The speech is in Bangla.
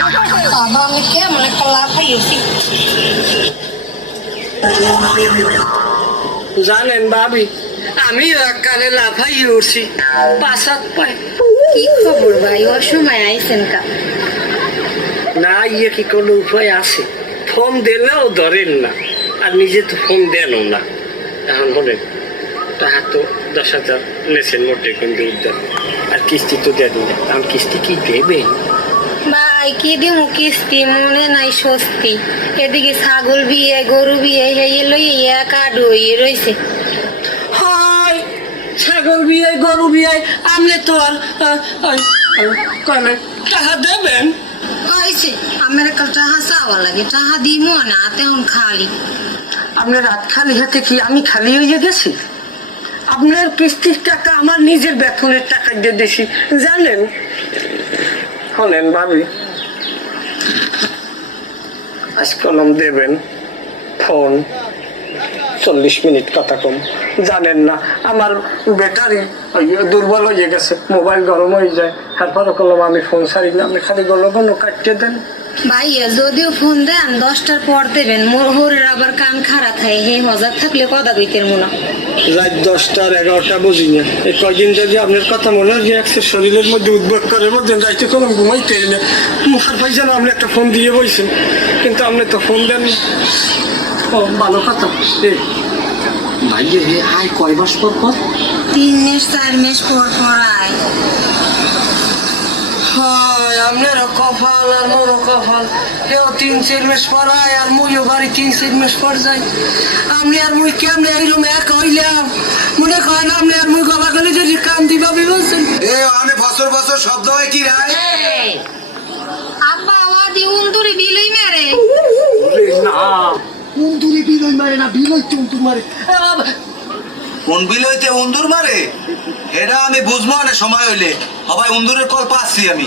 বাবা আমি কেমন একটা লাফাইছি। জানেন ভাবি, আমি কানে লাফাই উঠছি পাশাত পাই। কি খবর ভাই, অসময় আইছেন কা? না ইয়ে কি কোনো উপায় আছে? ফোন দিলেও ধরেন না, আর নিজে তো ফোন দেনও না। এখন বলেন, টাকা তো 10,000 নেছেন মোটে, কিন্তু উদ্ধার আর কিস্তি তো দেন না। এখন কিস্তি কি দেবেন? ভাই কি দিমু কিস্তি, মনে নাই স্বস্তি। এদিকে ছাগল বিয়ে গরু বিয়ে হেয়ে লই একা ডইয়ে রইছে। হয় ছাগল বিয়ে গরু বিয়ে, আপনি তো আর কনে টাকা দেবেন? হয়েছে আমার একটা টাহা চাওয়া লাগে, টাহা দিমু না তেমন খালি। আপনার হাত খালি হাতে কি আমি খালি হয়ে গেছি? আপনার কিস্তির টাকা আমার নিজের বেতনের টাকা দিয়ে দিছি, জানেন? শোনেন ভাবি, আজ কলম দেবেন, ফোন 40 মিনিট কথা কম। জানেন না আমার ব্যাটারি দুর্বল হয়ে গেছে, মোবাইল গরম হয়ে যায়। তারপরে কলম আমি ফোন ছাড়ি না, আপনি খালি গলো গলো কাটতে দেন। ভাইয়া যদিও ফোন দেন 10টার পর দেবেন, মোর হোরের আবার কান খারাপ হয়, হে মজা থাকলে কথা কইতের মনে। রাত 10টা আর 11টা বুঝি না, এই কয়দিন যদি আপনার কথা মনে রাখছে, শরীরের মধ্যে উদ্বেগ করে বলছেন রাইতে কোনো ঘুমাইতেই না। মুখার ভাই যেন আপনি একটা ফোন দিয়ে বলছেন, কিন্তু আপনি তো ফোন দেন। ও ভালো কথা। ভাই হে আয় কয় মাস পর পর? 3 মাস 4 মাস পর পর আয়। হয় আপনার কপাল আর মোর কপাল, কেউ 3-4 মাস পর আয়, আর মুইও বাড়ি 3-4 মাস পর যাই। আপনি আর মুই কেমনে এইরকম এক হইলাম? মনে করেন আপনি আর মুই গলা গলে যদি কাম দিবা বলছেন। আমি বছর বছর শব্দ হয় কি রায়? আব্বা আওয়াদি উন্দুরি বিলই মেরে। না উন্দুরি বিলই মারে না, বিলই তুন্দুর মারে। কোন বিল হইতে উন্দুর মারে এটা আমি বুঝবো না, সময় হইলে সবাই উন্দুরের কল পাচ্ছি আমি।